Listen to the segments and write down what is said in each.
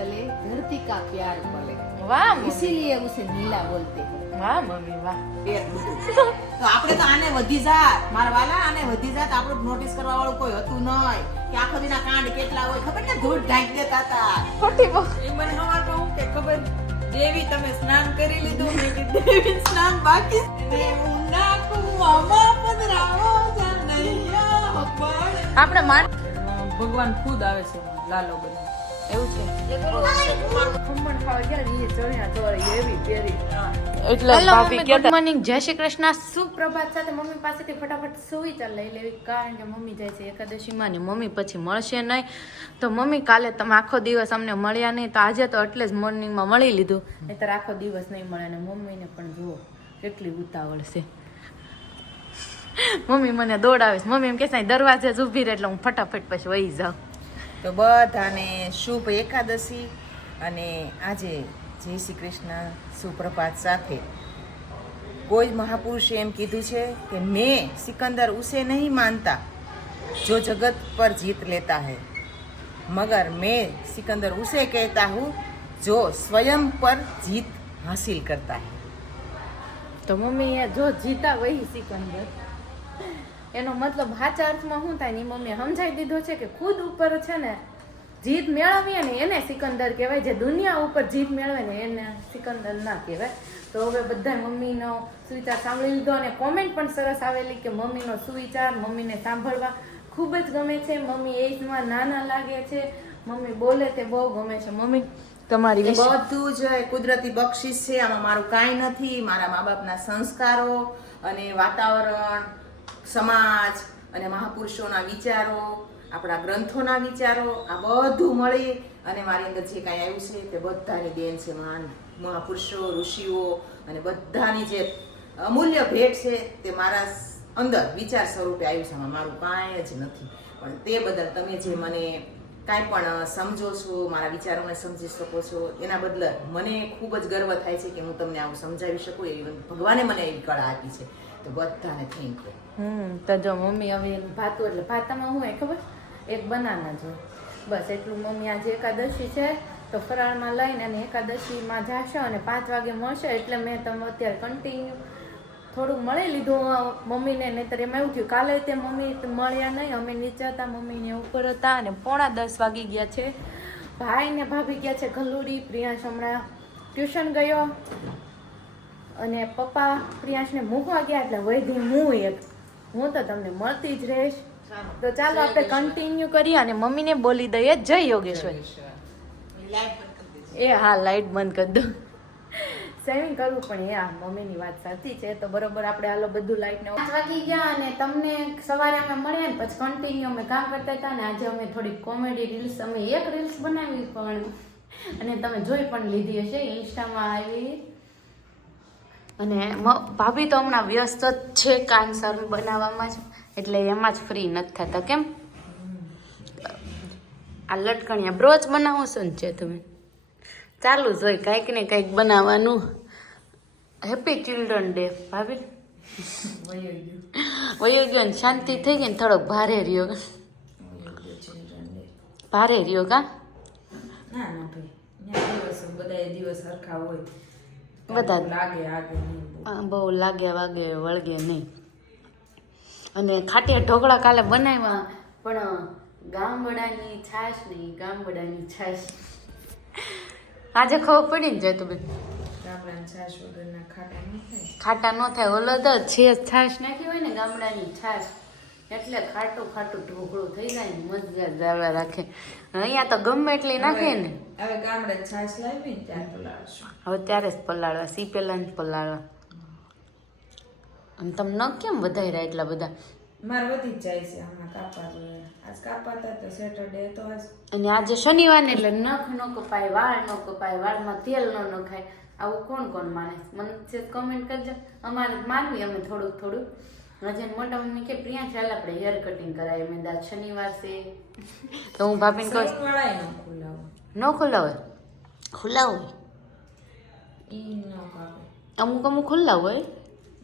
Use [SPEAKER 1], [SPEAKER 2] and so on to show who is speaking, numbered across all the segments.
[SPEAKER 1] गले धरती का प्यार पले
[SPEAKER 2] વાહ મમ્મી
[SPEAKER 1] इसीलिए उसे नीला बोलते हैं
[SPEAKER 2] વાહ મમ્મી વાહ
[SPEAKER 3] તો આપણે તો આને વધી જાત મારા વાલા આને વધી જાત આપણું નોટિસ કરવા વાળું કોઈ હતું નહીં કે આખો દીના કાંડ કેટલા હોય ખબર ને ધૂળ ઢાંકી દેતા હતા
[SPEAKER 2] ખોટી બહુ
[SPEAKER 4] એ મને સવાર કહું કે ખબર દેવી તમે સ્નાન કરી લીધું મેં કીધું દેવી સ્નાન બાકી છે." ને ઊંડા કૂવામાં પધરાવો જાનૈયા પડે.
[SPEAKER 2] આપણે માન
[SPEAKER 4] ભગવાન ખુદ આવે છે એમાં, લાલો બની
[SPEAKER 2] એટલે ભાભી
[SPEAKER 1] કૃષ્ણ. સુપ્રભાત સાથે મમ્મી પાસેથી ફટાફટ સુવિધા લઈ લેવી કારણ કે મમ્મી જાય છે એકાદશીમાં ને મમ્મી પછી મળશે નહીં. તો મમ્મી કાલે તમે આખો દિવસ અમને મળ્યા નહીં તો આજે તો એટલે જ મોર્નિંગમાં મળી લીધું. નહીતર આખો દિવસ નહીં મળે ને મમ્મીને પણ જુઓ કેટલી ઉતાવળ છે. મમ્મી મને દોડાવીશ. મમ્મી એમ કે દરવાજે જ ઊભી રહે એટલે હું ફટાફટ પછી વહી જાઉં.
[SPEAKER 3] તો બધાને શુભ એકાદશી અને આજે જય શ્રી કૃષ્ણ સુપ્રભાત સાથે. કોઈ મહાપુરુષે એમ કીધું છે કે મેં સિકંદર ઉસે નહીં માનતા, જો જગત પર જીત લેતા હૈ. મગર મેં સિકંદર ઉસે કહેતા હું, જો સ્વયં પર જીત હાસિલ કરતા હૈ.
[SPEAKER 1] તો મમ્મી જો જીતા વહી સિકંદર. એનો મતલબ સાચા અર્થમાં શું થાય ને મમ્મીએ સમજાવી દીધો છે કે ખુદ ઉપર છે ને જીત મેળવીએ ને એને સિકંદર કહેવાય. જે દુનિયા ઉપર જીત મેળવે ને એને સિકંદર ના કહેવાય. તો હવે બધા મમ્મીનો સુવિચાર સાંભળી લીધો અને કોમેન્ટ પણ સરસ આવેલી કે મમ્મીનો સુવિચાર મમ્મીને સાંભળવા ખૂબ જ ગમે છે. મમ્મી એજમાં નાના લાગે છે. મમ્મી બોલે તે બહુ ગમે છે. મમ્મી તમારી
[SPEAKER 3] બધું જ કુદરતી બક્ષિસ છે. આમાં મારું કાંઈ નથી. મારા મા બાપના સંસ્કારો અને વાતાવરણ સમાજ અને મહાપુરુષોના વિચારો, આપણા ગ્રંથોના વિચારો, આ બધું મળી અને મારી અંદર જે કાંઈ આવ્યું છે તે બધાની દેન છે મહાન મહાપુરુષો, ઋષિઓ અને બધાની જે અમૂલ્ય ભેટ છે તે મારા અંદર વિચાર સ્વરૂપે આવ્યું છે. મારું કાંઈ જ નથી. પણ તે બદલ તમે જે મને કાંઈ પણ સમજો છો, મારા વિચારોને સમજી શકો છો, એના બદલે મને ખૂબ જ ગર્વ થાય છે કે હું તમને આવું સમજાવી શકું એવી ભગવાને મને એવી કળા આપી છે. તો બધાને થેન્ક યુ
[SPEAKER 1] હમ, તો જો મમ્મી હવે ભાતું એટલે ભાતામાં હોય ખબર? એક બનાના જ બસ એટલું મમ્મી આજે એકાદશી છે, તો ફરાળમાં લઈને અને એકાદશીમાં જાશે અને પાંચ વાગે મળશે એટલે મેં તમે અત્યારે કન્ટિન્યુ થોડું મળી લીધું મમ્મીને, નહીતર એમાં એવું થયું, કાલે તે મમ્મી મળ્યા નહીં, અમે નીચે હતા, મમ્મીને ઉપર હતા અને પોણા દસ વાગી ગયા છે. ભાઈ ને ભાભી ગયા છે ગલુડી પ્રિયાંશ હમણાં ટ્યુશન ગયો અને પપ્પા પ્રિયાંશને મૂકવા ગયા એટલે વૈધી હું એક હું તો તમને મળતી જ રહીશ. તો ચાલો આપણે કન્ટિન્યુ કરીએ અને મમ્મીને બોલી દઈએ જય યોગેશ્વર. એ હા લાઈટ બંધ કરી દો. સેવિંગ કરવું પણ એ આ મમ્મીની વાત સાચી છે. તો બરોબર આપણે હાલો બધું લાઈટ ને વાગી ગયા અને તમને સવારે અમે મળ્યા ને પછી કન્ટિન્યુ અમે કામ કરતા હતા ને આજે અમે થોડી કોમેડી રીલ્સ અમે એક રીલ્સ બનાવી પણ અને તમે જોઈ પણ લીધી હશે. ઇન્સ્ટામાં આવી. અને ભાભી તો હમણાં વ્યસ્ત જ છે કાન સારું બનાવવામાં જ, એટલે એમાં જ ફ્રી નથી થતા, કેમ? આ લટકણિયા બ્રોચ બનાવો છો ને છે તમે. ચાલુ જ હોય કંઈક ને કંઈક બનાવવાનું. હેપી ચિલ્ડ્રન ડે ભાભી. વયો ગયો ને, શાંતિ થઈ ગઈ ને, થોડોક ભારે રહ્યો. ભારે રહ્યો કા?
[SPEAKER 4] ના ના ભાઈ. દિવસ બધા દિવસ સરખા હોય. આગે બહુ.
[SPEAKER 1] લાગે વાગે વળગે નહીં. અને ખાટિયા ઢોકળા કાલે બનાવ્યા પણ ગામડાની છાશ નહીં ગામડાની છાશ. આજે ખબર પડી ને જાય બેન
[SPEAKER 4] ખાટા
[SPEAKER 1] ખાટા ન થાય ઓલો તો છે છાશ નાખી હોય ને ગામડાની છાશ. એટલે ખાટું ખાટું ઢોકળું થઈ જાય મજા જ રાખે. અહીંયા તો ગમે એટલી નાખે ને.
[SPEAKER 4] હવે ગામડે છાશ લાવી ને ત્યાં પલાળશું.
[SPEAKER 1] હવે ત્યારે જ પલાળવા સી પેલા જ પલાળવા. અને તમે ન કેમ વધાર્યા એટલા બધા?
[SPEAKER 4] મારે વધી જ જાય છે હમણાં કાપા આજ કાપાતા તો સેટરડે તો આજ.
[SPEAKER 1] અને આજે શનિવાર ને એટલે નખ ન કપાય વાળ ન કપાય વાળમાં તેલ ન નખાય. આવું કોણ કોણ માને? મને કમેન્ટ કરજો. અમારે માનવી અમે થોડુંક થોડુંક. આજે મોટા મમ્મી કે પ્રિયા ચાલ આપણે હેર કટિંગ કરાય. મેં દા શનિવાર છે. તો હું ભાભીને કહું
[SPEAKER 4] સલૂન ન ખોલાવો.
[SPEAKER 1] ન ખુલ્લા હોય
[SPEAKER 4] ન
[SPEAKER 1] અમુક અમુક ખુલ્લા હોય.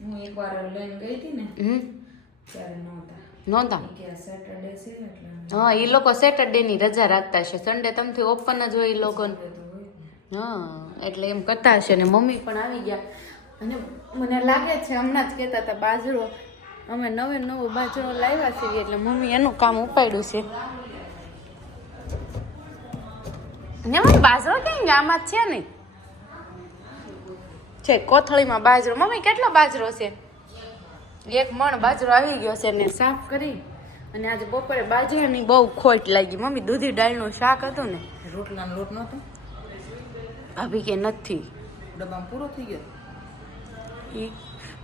[SPEAKER 4] હું એકવાર લઈને ગઈ હતી ને ત્યારે નહોતા.
[SPEAKER 1] નહોતા?
[SPEAKER 2] સેટરડે છે એટલે
[SPEAKER 1] હા એ લોકો સેટરડે ની રજા રાખતા હશે. સન્ડે તમથી ઓપન જ હોય એ લોકોને હા એટલે એમ કરતા હશે ને. મમ્મી પણ આવી ગયા.
[SPEAKER 2] અને મને લાગે છે હમણાં જ કહેતા હતા બાજરો અમે નવે નવો બાજરો લાવ્યા છીએ એટલે
[SPEAKER 1] મમ્મી એનું કામ ઉપાડ્યું છે. ને મમ્મી બાજરો કેમ ગામમાં છે ને. છે કોથળીમાં બાજરો. મમ્મી કેટલો બાજરો છે? એક મણ બાજરો આવી ગયો છે ને.
[SPEAKER 2] સાફ કરી.
[SPEAKER 1] અને આજે બપોરે બાજરાની બહુ ખોટ લાગી. મમ્મી દૂધી દાળનું શાક હતું ને.
[SPEAKER 3] રોટલાનો લોટ નહોતો?
[SPEAKER 1] ભાભી કે નથી.
[SPEAKER 3] ડબ્બામાં પૂરો થઈ ગયો?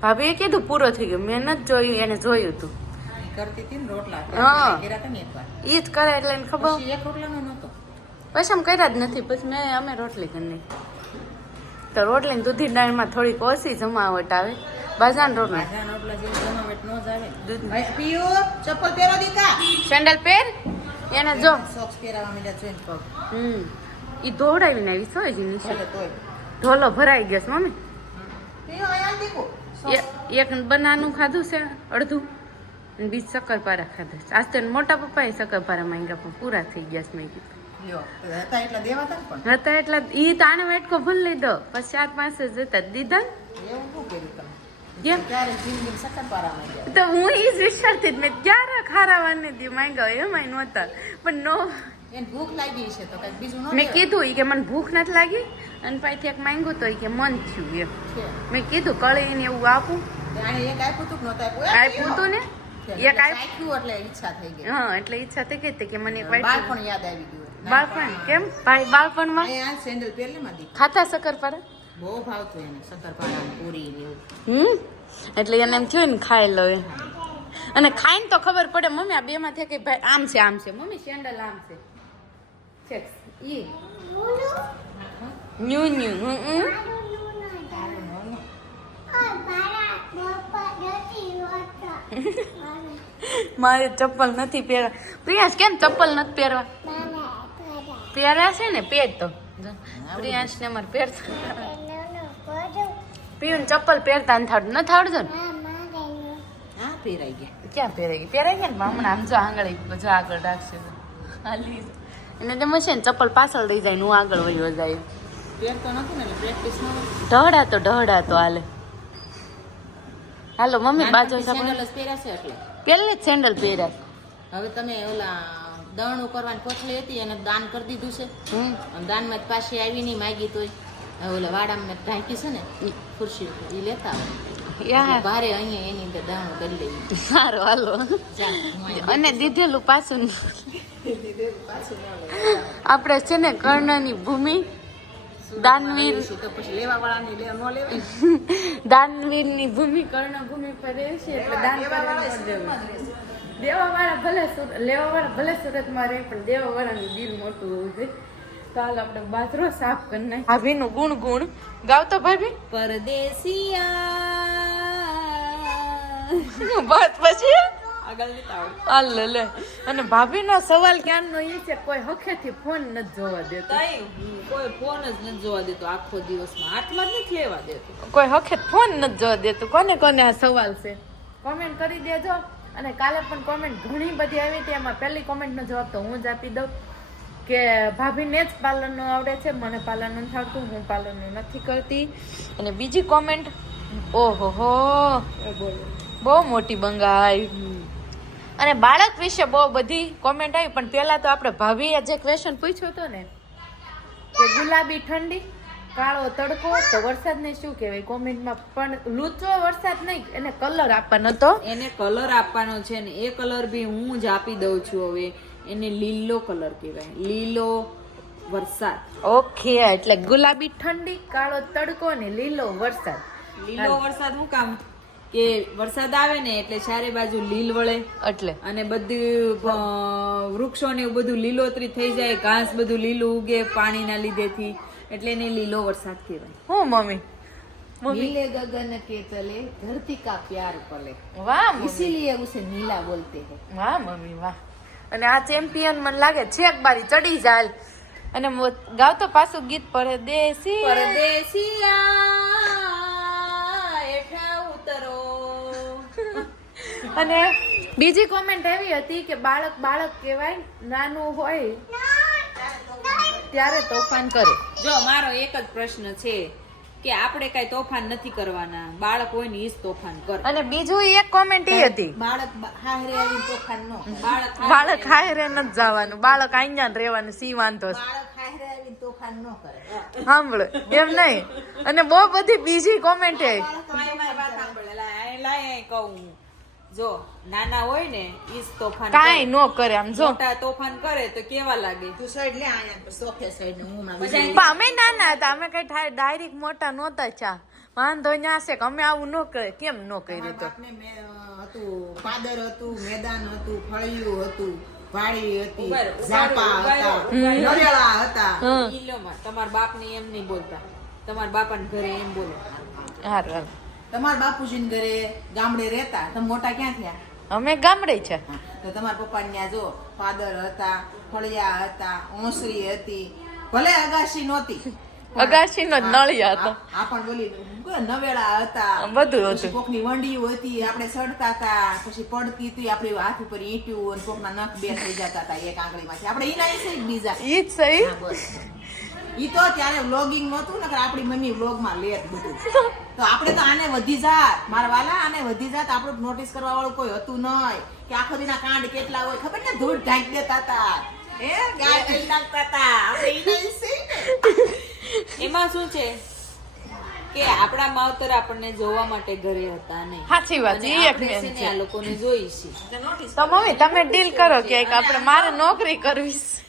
[SPEAKER 1] ભાભીએ કીધું પૂરો થઈ ગયો. મેં નથી જોયું એને જોયું હતું.
[SPEAKER 3] કરતી હતી ને રોટલા.
[SPEAKER 1] હા. જ કરે એટલે એને ખબર.
[SPEAKER 3] પછી એક રોટલાનો નહોતો.
[SPEAKER 1] પછી આમ કર્યા જ નથી. પછી મેં અમે રોટલી કરી નાખી. તો રોટલી દૂધી ડાળમાં થોડીક ઓછી જમાવટ આવે. બાજાન રોટલા. સેન્ડલ પહેર. એને જો.
[SPEAKER 3] સોક્સ પહેરાવા માંડ્યા જોઈને પગ.
[SPEAKER 1] હમ. ઈ દોડાવીને આવી સોય જ નીચે. ઢોલો ભરાઈ ગયો મમ્મી.
[SPEAKER 3] પીઓ અહીંયા દીકુ
[SPEAKER 1] એ- એક બનાનું ખાધું છે અડધું. અને બીજ શક્કરપારા ખાધું છે. આજ તો મોટા પપ્પાએ શક્કરપારા માંગ્યા પણ પૂરા થઈ ગયા છે મેં કીધું.
[SPEAKER 3] હતા એટલા એ હતા ને ભૂલ
[SPEAKER 1] હતા એટલે ઈ તો વેટકો ભૂલી લીધો. પછી ચાર પાંચ જ જતા દીધા
[SPEAKER 3] એવું શું કર્યું
[SPEAKER 1] તો હું એ જ વિચારતી જ મેં ક્યારે ખારાવાની દી માંગ્યા એમાંય નહોતા. પણ નો.
[SPEAKER 3] ભૂખ લાગી છે તો કંઈક બીજું
[SPEAKER 1] મેં કીધું કે મને ભૂખ નથી લાગી અને પાછી એક માંગ્યું તો કે મન થયું એમ. મેં કીધું કળીને એવું આપું.
[SPEAKER 3] એક આપ્યું હતું આપ્યું?
[SPEAKER 1] ને? એક આપ્યું?
[SPEAKER 3] એટલે ઈચ્છા થઈ ગઈ.
[SPEAKER 1] હા એટલે ઈચ્છા થઈ ગઈ હતી કે મને એક
[SPEAKER 3] બાળપણ યાદ આવી ગયું
[SPEAKER 1] બાળપણ કેમ? ભાઈ બાળપણમાં?
[SPEAKER 3] સેન્ડલ પહેરલે
[SPEAKER 1] ખાતા શક્કરપારા?
[SPEAKER 3] બહુ ભાવતું એને શક્કરપારા પૂરી ને એવું.
[SPEAKER 1] હમ? એટલે એને એમ થયું ને ખાઈ લો એ અને ખાઈને તો ખબર પડે મમ્મી આ બે માંથી કે ભાઈ આમ છે આમ છે. મમ્મી સેન્ડલ આમ છે. છેક ઈ. New new. હમ હમ. મારે ચપ્પલ નથી પહેરવા. પ્રિયાંશ કેમ ચપ્પલ નથી પહેરવા? પહેર્યા છે ને પહેર તો. પ્રિયાંશ ને અમારે પહેરતા. પીયું ચપ્પલ પહેરતા નથી આવડતું ન આવડતું ને
[SPEAKER 3] હા પહેરાઈ ગયા.
[SPEAKER 1] ક્યાં પહેરાઈ ગયા? પહેરાઈ ગયા ને હમણાં આમ જો આંગળી જો આગળ રાખશે. હાલી એને તેમ છે ને ચપ્પલ પાછળ રહી જાય ને હું આગળ વયો જાય.
[SPEAKER 3] પહેરતો નથી ને પ્રેક્ટિસ હોય
[SPEAKER 1] ઢહડા તો ઢહડા તો હાલે. હાલો મમ્મી બાજુ
[SPEAKER 3] સેન્ડલ પહેરાશે એટલે.
[SPEAKER 1] પહેલી જ સેન્ડલ પહેર્યા.
[SPEAKER 3] હવે તમે ઓલા દણું કરવાની કોથળી હતી એને દાન કરી દીધું છે.
[SPEAKER 1] હમ.
[SPEAKER 3] અને દાનમાં જ પાછી આવી નહીં માગી તોય. ઓલા વાડામાં ઢાંકી છે ને ખુરશી એ લેતા ભારે અહીંયા એની અંદર દાણું કરી લઈએ.
[SPEAKER 1] સારું હાલો. અને દીધેલું પાછું. આપણે છે ને કર્ણની ભૂમિ દાનવીર
[SPEAKER 3] લે ન
[SPEAKER 1] દાનવીરની ભૂમિ
[SPEAKER 2] કર્ણ ભૂમિ પર રહે છે એટલે દાન કરવાનું ન દેવું વાળા ભલે સુરત લેવા વાળા ભલે સુરતમાં રહે પણ દેવા વાળાનું દિલ મોટું હોવું હાલ આપણે બાથરો સાફ કરી નાખીએ.
[SPEAKER 1] ભાભીનું ગુણ ગુણ. ગાવતો ભાભી?
[SPEAKER 4] પરદેશિયા.
[SPEAKER 1] બસ પછી?
[SPEAKER 4] આગળ
[SPEAKER 1] લે અને ભાભીનો સવાલ
[SPEAKER 2] ક્યારનો એ છે કોઈ હખેથી ફોન નથી જોવા દેતો.
[SPEAKER 4] કોઈ ફોન જ નથી જોવા દેતો આખો દિવસમાં. હાથમાં નથી લેવા દેતો.
[SPEAKER 1] કોઈ હખે ફોન નથી જોવા દેતું. કોને કોને આ સવાલ છે?
[SPEAKER 2] કોમેન્ટ કરી દેજો. અને કાલે પણ કોમેન્ટ ઘણી બધી આવી હતી. એમાં પહેલી કોમેન્ટનો જવાબ તો હું જ આપી દઉં. કે ભાભીને જ પાલનનું આવડે છે મને પાલન નથી આવડતું હું પાલનનું નથી કરતી.
[SPEAKER 1] અને બીજી કોમેન્ટ ઓહો હો બહુ મોટી બંગાઈ અને બાળક વિશે બહુ બધી કોમેન્ટ આવી પણ પહેલાં તો આપણે ભાભીએ જે ક્વેશ્ચન પૂછ્યો
[SPEAKER 2] હતો ને કે ગુલાબી ઠંડી કાળો તડકો તો વરસાદને શું કહેવાય? કોમેન્ટમાં પણ લૂચો વરસાદ નહીં એને કલર આપવાનો
[SPEAKER 1] હતો
[SPEAKER 4] એને કલર આપવાનો છે ને એ કલર બી હું જ આપી દઉં છું હવે. એને લીલો કલર કહેવાય. લીલો વરસાદ.
[SPEAKER 1] ઓકે એટલે ગુલાબી
[SPEAKER 2] ઠંડી કાળો તડકો ને લીલો વરસાદ.
[SPEAKER 4] લીલો વરસાદ હું કામ? કે વરસાદ આવે ને એટલે ચારે બાજુ લીલ વળે.
[SPEAKER 1] એટલે.
[SPEAKER 4] અને બધું વૃક્ષો ને એવું બધું લીલોતરી થઈ જાય ઘાસ બધું લીલું ઉગે પાણીના લીધેથી. એટલે એને લીલો વરસાદ કહેવાય.
[SPEAKER 1] હું મમ્મી?
[SPEAKER 3] નીલે ગગન કે ચલે ધરતી કા પ્યાર પલે.
[SPEAKER 1] વાહ
[SPEAKER 3] ઇસીલિયે ઉસે નીલા બોલતે હે.
[SPEAKER 1] વાહ મમ્મી વાહ. અને આ ચેમ્પિયન મને લાગે છેક બારી ચડી જાય અને ગાવતો પાછું ગીત પરદેશી
[SPEAKER 4] પરદેશિયા હેઠા ઉતરો.
[SPEAKER 1] અને
[SPEAKER 2] બીજી કોમેન્ટ એવી હતી કે બાળક બાળક કહેવાય નાનું હોય ત્યારે તોફાન કરે.
[SPEAKER 4] જો મારો એક જ પ્રશ્ન છે. કે આપણે કઈ તોફાન નથી કરવાના. બાળક હોય ને ઈ જ તોફાન કરે.
[SPEAKER 1] અને બીજું એક કોમેન્ટ એ હતી.
[SPEAKER 3] બાળક હારે આવી તોફાન નો
[SPEAKER 4] બાળક
[SPEAKER 1] બાળક હારે નથી જવાનું. બાળક અહીંયા જ રહેવાનું સી વાંધો
[SPEAKER 3] બાળક હારે આવીને તોફાન ન કરે.
[SPEAKER 1] સાંભળો એમ નહીં. અને બહુ બધી બીજી કોમેન્ટ એ.
[SPEAKER 4] કહું જો નાના હોય ને ઈ તોફાન
[SPEAKER 1] કાઈ નો કરે આમ જો.
[SPEAKER 4] મોટા તોફાન કરે તો કેવા લાગે?
[SPEAKER 3] તું સાઈડ લે આયા સોફે સાઈડ હું હમણાં
[SPEAKER 4] પછી
[SPEAKER 1] અમે નાના હતા અમે કઈ ડાયરેક્ટ મોટા નહોતા ચા. વાંધો ન્યા છે કે અમે આવું ન કરે કેમ ન કર્યું તો?
[SPEAKER 3] હતું પાદર હતું મેદાન હતું ફળિયું હતું વાડી હતી
[SPEAKER 4] ઊભા
[SPEAKER 3] ઝાપા હતા ઊભા હતા.
[SPEAKER 1] હમ.
[SPEAKER 4] ઈ લો માં, તમારા બાપને એમ નહીં બોલતા. તમારા બાપાને ઘરે એમ બોલે.
[SPEAKER 1] હારું.
[SPEAKER 3] તમારા બાપુજીને ઘરે ગામડે રહેતા તમે મોટા ક્યાં થયા?
[SPEAKER 1] અમે ગામડે છે.
[SPEAKER 3] તો તમારા પપ્પા ત્યાં જો ફાદર હતા ફળિયા હતા ઓસરી હતી ભલે અગાશી નહોતી.
[SPEAKER 1] અગાશી નો નળિયા હતો.
[SPEAKER 3] આ- પણ બોલી નવેળા હતા.
[SPEAKER 1] બધું હતું.
[SPEAKER 3] કોકની વંડીઓ હતી આપણે સડતા હતા પછી પડતી હતી આપણે હાથ ઉપર ઈટ્યું અને કોકના નખ બે થઈ જતા હતા એક આંગળીમાંથી. આપણે ઈના એ જ બીજા?
[SPEAKER 1] ઈ જ સહી.
[SPEAKER 3] ઈ તો ત્યારે વ્લોગિંગ નહોતું નકર આપણી મમ્મી વ્લોગમાં લેત બધું. તો આપણે તો આને વધી જાત. મારા વાલા આને વધી જાત. આપણું નોટિસ કરવા વાળું કોઈ હતું નહીં કે આખો દીના કાંડ કેટલા હોય ખબર ને? ધૂળ ઢાંકી દેતા હતા. હે? ગાય કરી નાખતા હતા. આપણે
[SPEAKER 4] એમાં શું છે? કે આપણા માવતર આપણને જોવા માટે ઘરે હતા નહીં.
[SPEAKER 1] સાચી વાત એ એક મેન છે
[SPEAKER 4] આ લોકોને જોઈ છે.
[SPEAKER 1] તો મમ્મી તમે ડીલ કરો કે આપણે મારે નોકરી કરવી છે.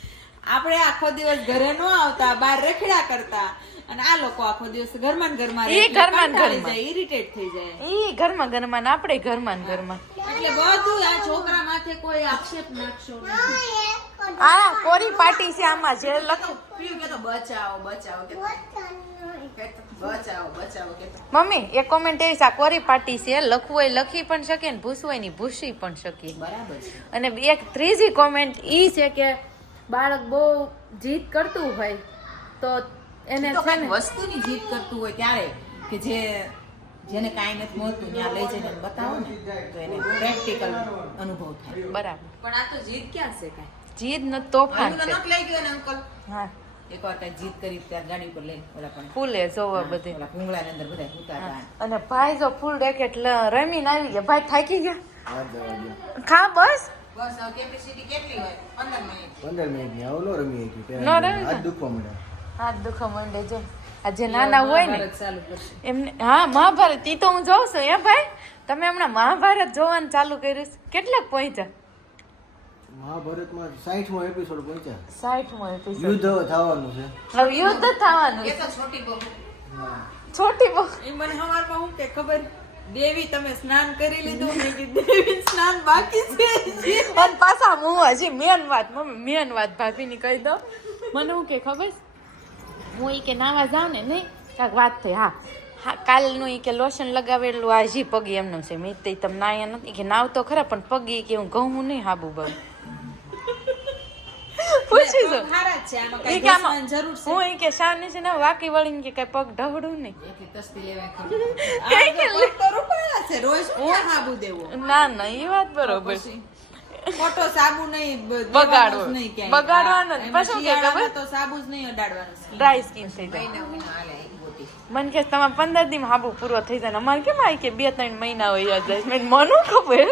[SPEAKER 4] આપણે આખો દિવસ ઘરે ન આવતા બહાર રખડા કરતા. અને આ લોકો આખો દિવસ ઘરમાં ઘરમાં એ
[SPEAKER 1] ઘરમાં ઘરમાં.
[SPEAKER 4] ઇરિટેટ થઈ જાય.
[SPEAKER 1] એ ઘરમાં ઘરમાં આપણે ઘરમાં ઘરમાં.
[SPEAKER 4] એટલે બધું આ છોકરા માથે કોઈ આક્ષેપ નાખશો નહીં.
[SPEAKER 1] આ કોરી પાટી છે આમાં જે લખ
[SPEAKER 3] પીયું કહેતો બચાવો બચાવો બચાવો બચાવો કહેતો.
[SPEAKER 1] મમ્મી એ કોમેન્ટ એવી છે આ કોરી પાટી છે લખવું હોય લખી પણ શકે ને ભૂસવું હોય ને ભૂસી પણ શકીએ.
[SPEAKER 3] બરાબર
[SPEAKER 1] અને એક ત્રીજી કોમેન્ટ
[SPEAKER 2] ઈ છે કે બાળક બહુ જીદ કરતું હોય તો એને ને
[SPEAKER 3] વસ્તુની જીદ કરતું હોય ત્યારે કે જે જેને કાંઈ નથી મળતું ત્યાં લઈ જઈને બતાવો ને તો એને પ્રેક્ટિકલ અનુભવ થાય.
[SPEAKER 1] બરાબર.
[SPEAKER 4] પણ આ તો જીત ક્યાં છે કાંઈ?
[SPEAKER 1] જીદ ન તોફાન છે.
[SPEAKER 3] નક લઈ ગયો ને અંકલ?
[SPEAKER 1] હા.
[SPEAKER 3] એકવાર કાંઈક જીદ કરી ત્યાં ગાડી પર લઈ ઓલા પણ
[SPEAKER 1] ફૂલે જોવા બધે.
[SPEAKER 3] ઓલા ભૂંગળાની અંદર બધા ઉતારતા
[SPEAKER 1] અને ભાઈ જો ફૂલ રેકેટ રમીને આવી ગયા. ભાઈ થાકી ગયા. ખા બસ?
[SPEAKER 3] બસ કેપેસિટી કેટલી હોય? પંદર મિનિટ
[SPEAKER 5] પંદર મિનિટની આવો રમી હતી
[SPEAKER 1] નો
[SPEAKER 5] હાથ દુખવા મળે
[SPEAKER 1] હાથ દુખવા માંડે જો આ નાના હોય ને
[SPEAKER 4] મહાભારત
[SPEAKER 1] એમને હા મહાભારત ઈ તો હું જોઉં છું એ ભાઈ? તમે હમણાં મહાભારત જોવાનું ચાલુ કર્યું કેટલાક પહોંચ્યા?
[SPEAKER 5] મહાભારતમાં સાઠમો એપિસોડ પહોંચ્યા.
[SPEAKER 1] સાઠમો એપિસોડ
[SPEAKER 5] યુદ્ધ થવાનું છે.
[SPEAKER 1] હવે યુદ્ધ થવાનું
[SPEAKER 3] એ તો છોટી બહુ.
[SPEAKER 1] છોટી બહુ.
[SPEAKER 4] એ મને સવારમાં હું કે ખબર દેવી, તમે સ્નાન કરી લીધું? મેં દેવી, સ્નાન બાકી છે.
[SPEAKER 1] અને પાછા હું હજી મેન વાત, મમ્મી મેન વાત ભાભીની કહી દઉં. મને હું કે ખબર? હું એ કે નાવા જાઉં ને, નહીં? કાંઈક વાત થઈ, હા. હા, કાલનું એ કે લોશન લગાવેલું આ હજી પગી એમનું છે. મેં તો તમે નાયા નથી. કે નાવ તો ખરા, પણ પગી કે હું ઘઉં નહીં હાબુ બહુ પૂછી જો
[SPEAKER 4] હારા જ છે આમાં
[SPEAKER 1] ઈ
[SPEAKER 4] કઈ
[SPEAKER 1] કે આમાં
[SPEAKER 4] જરૂર છે.
[SPEAKER 1] હું એ કે શાની છે ને વાકી વળીને કે કઈ પગ ઢવડું નહીં.
[SPEAKER 4] તો રૂપાળા છે રોજ હું ક્યાં દેવો?
[SPEAKER 1] ના ના એ વાત બરોબર.
[SPEAKER 4] છે ખોટો સાબુ નહીં
[SPEAKER 1] બગાડવો. બગાડવાનો પાછું કે ખબર?
[SPEAKER 4] તો સાબુ જ નહીં અડાડવાનું
[SPEAKER 1] ડ્રાય સ્કિન થઈ જાય.
[SPEAKER 3] મહિને મહિને હાલે એક બોટી.
[SPEAKER 1] મને કે તમારે પંદર દિન હાબુ પૂરો થઈ જાય અમારે કેમ આવી કે બે ત્રણ મહિના હોય જાય મને ખબર?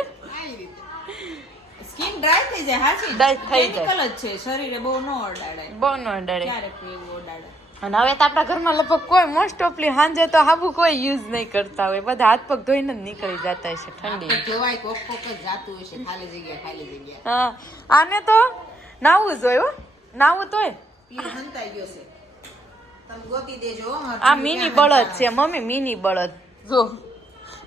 [SPEAKER 4] સ્કિન ડ્રાય થઈ જાય હાચી
[SPEAKER 1] ડ્રાય થઈ જાય.
[SPEAKER 4] કેમિકલ જ છે શરીરે બહુ ન અડાડાય
[SPEAKER 1] બહુ ન ડરે
[SPEAKER 4] ક્યારેક એવું અડાડે
[SPEAKER 1] અને હવે તો આપણા ઘરમાં લગભગ કોઈ મોસ્ટ ઓફલી સાંજે તો હાબુ કોઈ યુઝ નહીં કરતા હોય. બધા હાથ પગ ધોઈને જ નીકળી જતા હશે ઠંડી.
[SPEAKER 3] જોવાય કોક કોક જ જાતું હશે ખાલી જગ્યા ખાલી જગ્યા.
[SPEAKER 1] હા. આને તો નાવું જ હોય હો. નાવું તોય.
[SPEAKER 3] પીર હંતાઈ ગયો છે. તમે ગોતી દેજો
[SPEAKER 1] આ મિની બળદ છે મમ્મી મિની બળદ. જો.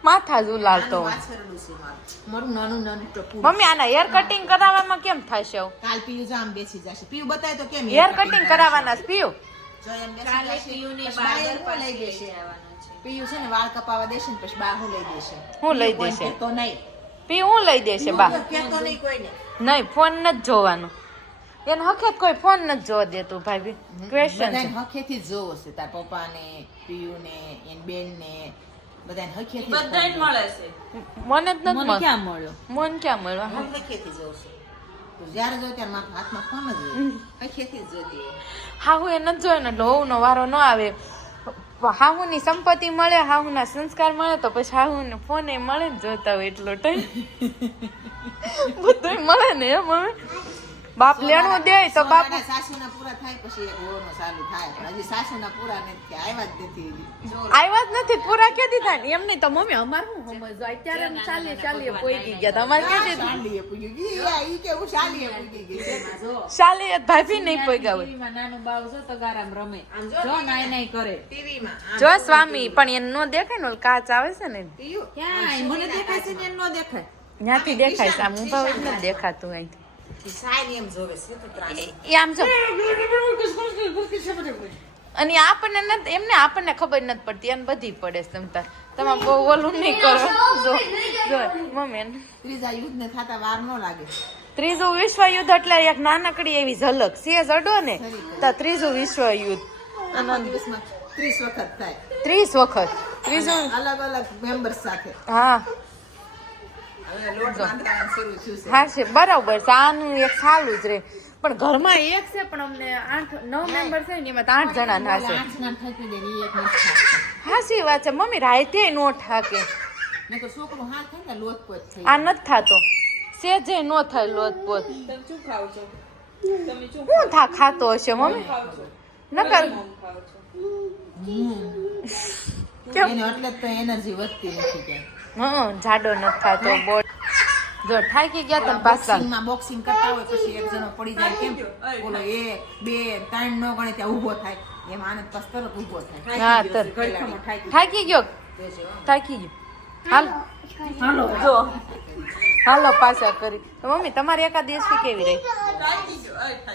[SPEAKER 1] માથા જ ઉલાળતો
[SPEAKER 3] મારું. નાનું નાનું ટપુ
[SPEAKER 1] મમ્મી આના હેર કટિંગ કરાવવામાં કેમ થશે આવું?
[SPEAKER 3] કાલ પીયુ જામ બેસી જશે. પીયુ બતાય તો કેમ
[SPEAKER 1] હેર કટિંગ કરાવવાના પીયુ પીયું?
[SPEAKER 3] જો એમ બેસી જશે, પછી બા એમ હું લઈ દેશે પીયું છે ને વાળ કપાવા દેશે ને પછી બા હું લઈ દેશે
[SPEAKER 1] હું લઈ દેશે
[SPEAKER 3] તો નહીં.
[SPEAKER 1] પીયું હું લઈ દેશે બા.
[SPEAKER 3] કેતો નહીં કોઈને.
[SPEAKER 1] નહીં ફોન નથી જોવાનું. એને હખેત કોઈ ફોન નથી જોવા દેતું ભાઈ ક્વેશ્ચન
[SPEAKER 3] હખેથી જ જોવો છે તાર ને એન બેન બેનને. બધાને હખેથી
[SPEAKER 4] મળે છે
[SPEAKER 1] મને જ નથી
[SPEAKER 4] મને ક્યાં મળ્યો?
[SPEAKER 1] મન ક્યાં મળવા
[SPEAKER 3] હું હખેથી જોઉં છું. જ્યારે જોઉં ત્યારે મારા હાથમાં ફોન જ હોય હખેથી જ જોતી હોય.
[SPEAKER 1] હાહુ એ નથી જોયો ને એટલે હોવનો વારો ન આવે. હાહુની સંપત્તિ મળે હાહુના સંસ્કાર મળે તો પછી હાહુને ફોન એ મળે ને જોતા હોય એટલો ટાઈમ બધું મળે ને એમ હવે. બાપ લેણું દે તો બાપ
[SPEAKER 3] સાસુના પૂરા થાય પછી એક વહુનો ચાલુ થાય. હજી સાસુના પૂરા નથી આવ્યા જ નથી
[SPEAKER 1] આવ્યા જ નથી પૂરા ક્યાંથી થાય ને? એમ નહીં તો મમ્મી અમાર શું સમજો અત્યારે ચાલીએ ચાલીએ પોઈકી ગયા તમારે ક્યાંથી
[SPEAKER 3] ચાલીએ પૂજી ગઈ. ઈ આ- ઈ કેવું શાલીએ પૂજી ગઈ.
[SPEAKER 1] ચાલીએ ભાભી નહીં પોઈગા હોય.
[SPEAKER 4] ટીવીમાં નાનું બાવ જો ગારામ રમે. જો નાઈ નાઈ કરે.
[SPEAKER 3] ટીવીમાં.
[SPEAKER 1] જો સ્વામી પણ એને નો દેખાય ને કાચ આવે છે ને?
[SPEAKER 4] ક્યાં મને દેખાય છે ને ન દેખાય.
[SPEAKER 1] ત્યાંથી દેખાય છે આમ ઊભા હોય ને દેખાતું અહીંથી
[SPEAKER 3] છે
[SPEAKER 1] અને આપણને નથી એમને આપણને ખબર નથી પડતી અને બધી પડે છે તમતા તમે બહુ ઓલું નહીં કરો જો જો મમ્મી
[SPEAKER 3] ત્રીજા યુદ્ધ ને થાતા વાર ન લાગે
[SPEAKER 1] ત્રીજું વિશ્વ યુદ્ધ એટલે એક નાનકડી એવી ઝલક સેજ અડો ને તો ત્રીજું વિશ્વ યુદ્ધ
[SPEAKER 3] ત્રીસ વખત થાય
[SPEAKER 1] ત્રીસ વખત ત્રીજું
[SPEAKER 3] અલગ અલગ મેમ્બર સાથે
[SPEAKER 1] હા
[SPEAKER 3] હવે લોટ બાંધવાનું શરૂ થયું છે
[SPEAKER 1] હા છે. બરાબર. છે આનું એક સારું જ રે. પણ ઘરમાં એક છે પણ અમને આઠ નવ મેમ્બર છે ને એમાં આઠ જણા ના છે.
[SPEAKER 3] હા થાકી.
[SPEAKER 1] હાસી વાત છે. મમ્મી રાતે નો
[SPEAKER 3] થઈ
[SPEAKER 1] આ નથી થાતો. સેજે નો થાય
[SPEAKER 4] છો?
[SPEAKER 1] હું થા ખાતો હશે મમ્મી? નકર
[SPEAKER 4] છો?
[SPEAKER 1] કેમ?
[SPEAKER 3] એટલે તો એનર્જી વધતી નથી ક્યાંય.
[SPEAKER 1] હા જાડો નથી થતો બોલ. જો થાકી ગયા તો પાછા.
[SPEAKER 3] માં બોક્સિંગ કરતા હોય પછી એક જણો પડી જાય કેમ? બોલો એ બે ત્રણ નો ગણે ત્યાં ઊભો થાય. એમ આને પાસ તરત ઊભો થાય.
[SPEAKER 1] હા તો
[SPEAKER 3] થાકી
[SPEAKER 1] થાકી ગયો? થાકી ગયો. હાલ. હાલો. જો. હાલો પાછા કરી. તો મમ્મી તમારી એકાદશી કેવી રહી?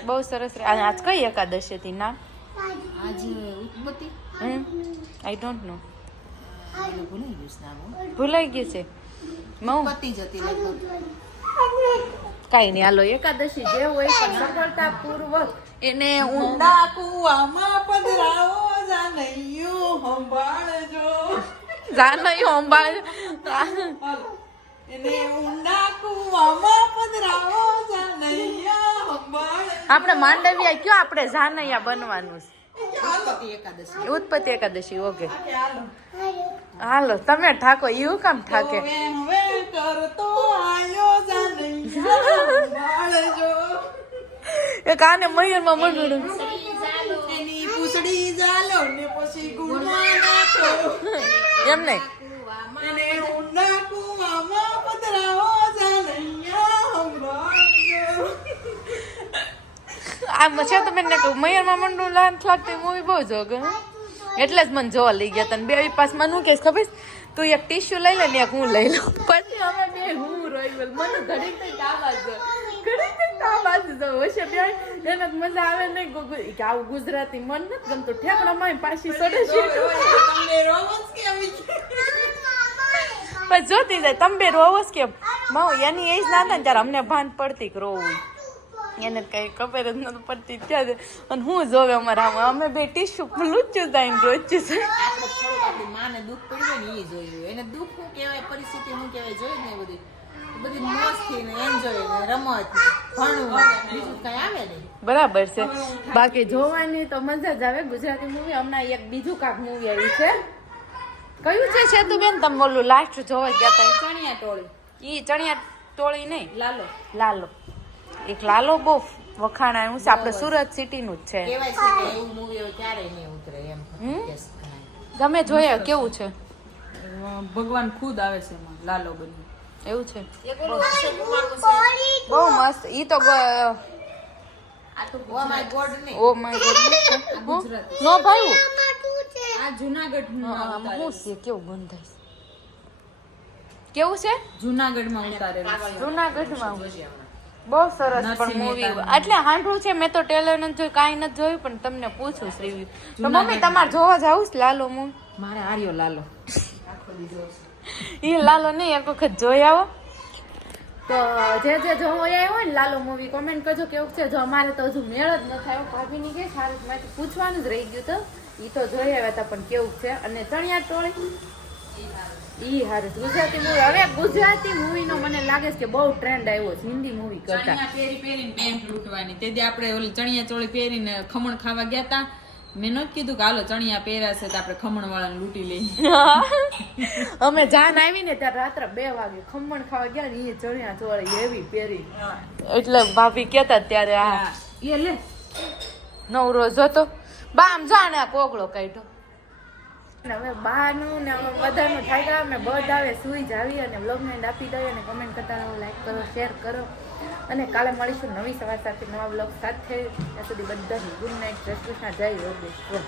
[SPEAKER 1] બહુ સરસ રહી. આજ કઈ એકાદશી હતી ના
[SPEAKER 3] આજ ઉત્પત્તિ.
[SPEAKER 1] હમ? આઈ ડોન્ટ નો
[SPEAKER 3] ભૂલાઈ ગયું છે નામ
[SPEAKER 1] ભૂલાઈ ગયું છે. મઉ.
[SPEAKER 3] પતી જતી લગભગ.
[SPEAKER 1] કાઈ નહીં હાલો એકાદશી જે હોય પણ સફળતા પૂર્વક એને ઊંડા
[SPEAKER 4] કુવામાં પધરાવો જાનૈયું સંભાળજો.
[SPEAKER 1] જાનૈયું અંબાળ
[SPEAKER 4] એને ઊંડા કુવામાં પધરાવો જાનૈયા સંભાળજો.
[SPEAKER 1] આપણે માંડવિયા કયો આપણે જાનૈયા બનવાનું
[SPEAKER 3] ઉત્પત્તિ એકાદશી.
[SPEAKER 1] ઉત્પત્તિ એકાદશી ઓકે.
[SPEAKER 4] હાલો.
[SPEAKER 1] હાલો. તમે ઠાકો એવું કામ ઠાકે? એ કાને
[SPEAKER 4] પૂછડી જાલો. ને પછી ગુણમાં નાખો
[SPEAKER 1] એમ નહીં.
[SPEAKER 4] એને ઊંડા કુવામાં પધરાવો જાનૈયા સંભાળજો
[SPEAKER 1] આ છે તો મેં કહું મયરમાં મંડળું લાન લાગતી મૂવી બહુ જો એટલે જ મને જોવા લઈ ગયા તને બે પાસ મને હું કહેશ ખબર? તું એક ટીશ્યુ લઈ લે ને એક હું લઈ લઉં. પછી અમે બે હું રોઈ મને ઘડી તો આવાજ મજા આવે નહીં. ગુ- ગુ- કે આવું ગુજરાતી મન નથી ગમતું. ઠેકડામાં પાછી સડે છે. જોતી જાય તમે બે રોવો કેમ? માઉ એની એજ ના હતા ને ત્યારે અમને ભાન પડતી કે રોવું એને કઈ ખબર જ નથી પડતી ત્યારે. અને હું જોવે અમારા આમાં અમે બે ટીશ્યુ લૂચ્યું જાય ને રોચ્યું છે.
[SPEAKER 3] માને દુઃખ પડ્યું ને એ જોયું એને દુઃખ શું કહેવાય પરિસ્થિતિ શું કહેવાય જોયું ને એ બધી બધી મોજથી ને એન્જોય ને રમત ભણવું બીજું કઈ આવે નહીં.
[SPEAKER 1] બરાબર છે. બાકી જોવાની તો મજા જ આવે. ગુજરાતી મૂવી હમણાં એક બીજું કાંક મૂવી આવ્યું છે. કયું છે સેતુબેન? તમે બોલું લાસ્ટ જોવા ગયા હતા
[SPEAKER 4] ચણિયા ટોળી.
[SPEAKER 1] ઈ ચણિયા ટોળી નહીં.
[SPEAKER 4] લાલો.
[SPEAKER 1] લાલો. એક લાલો બહુ વખાણ આવ્યું છે. આપણે સુરત સિટીનું જ છે.
[SPEAKER 3] ગમે છે કે એવું મૂવી હોય ક્યારેય નહીં ઉતરે એમ.
[SPEAKER 1] હમ?
[SPEAKER 3] કેસ ઘણાય.
[SPEAKER 1] તમે જોયા કેવું છે?
[SPEAKER 4] ભગવાન ખુદ આવે છે લાલો બની.
[SPEAKER 1] એવું છે. બહુ મસ્ત. ઈ તો ઓ માય ગોડ નો ભાઈ
[SPEAKER 4] આ જુનાગઢ
[SPEAKER 1] હું છે. કેવું બંધાય છે? કેવું છે?
[SPEAKER 4] જુનાગઢમાં ઉતારેલું.
[SPEAKER 1] જુનાગઢમાં. બહુ સરસ પણ મૂવી. એટલે હાંભળું છે મેં તો ટેલર નથી જોયું કાંઈ નથી જોયું પણ તમને પૂછું છું તો મમ્મી તમારે જોવા જાવું છે લાલો મૂવી
[SPEAKER 3] મારે આર્યો લાલો.
[SPEAKER 1] એ લાલો નહીં એક વખત જોઈ આવો. તો જે જે જોવા આવ્યો હોય ને લાલો મૂવી કોમેન્ટ કરજો કેવું છે. જો અમારે તો હજુ મેળ જ ન થયો ભાભીની કે સારું મારે પૂછવાનું જ રહી ગયું તો. એ તો જોઈ આવ્યા હતા પણ કેવું છે. અને ચણિયા ટોળી? ઈ હારું. ગુજરાતી મૂવી હવે ગુજરાતી મૂવીનો મને લાગે છે કે બહુ ટ્રેન્ડ આવ્યો છે હિન્દી મૂવી કરતા.
[SPEAKER 4] ચણિયા પહેરી પહેરીને પેન્ટ લૂંટવાની. તેથી આપણે ઓલી ચણિયા ચોળી પહેરીને ખમણ ખાવા ગયા તા. મેં નથી કીધું કે હાલો ચણિયા પહેરાશે તો આપણે ખમણ વાળાને લૂંટી લઈએ.
[SPEAKER 1] અમે જાન આવી ને ત્યારે રાત્રે બે વાગે ખમણ ખાવા ગયા ને એ ચણિયા ચોળી એવી પહેરી.
[SPEAKER 6] એટલે ભાભી કહેતા ત્યારે આ
[SPEAKER 4] એ લે.
[SPEAKER 6] નવરો જોતો. બા આમ જાણે આ કોગળો કાઢ્યો.
[SPEAKER 1] હવે બહારનું ને અમે બધાનું થાય અમે બધ આવે સુઈ જાવી અને બ્લોગને આપી દઈએ અને કમેન્ટ કરતા રહો લાઈક કરો શેર કરો. અને કાલે મળીશું નવી સવાર સાથે નવા બ્લોગ સાથે. ત્યાં સુધી બધાની ગુડ નાઇટ જય જય યોગેશ્વર.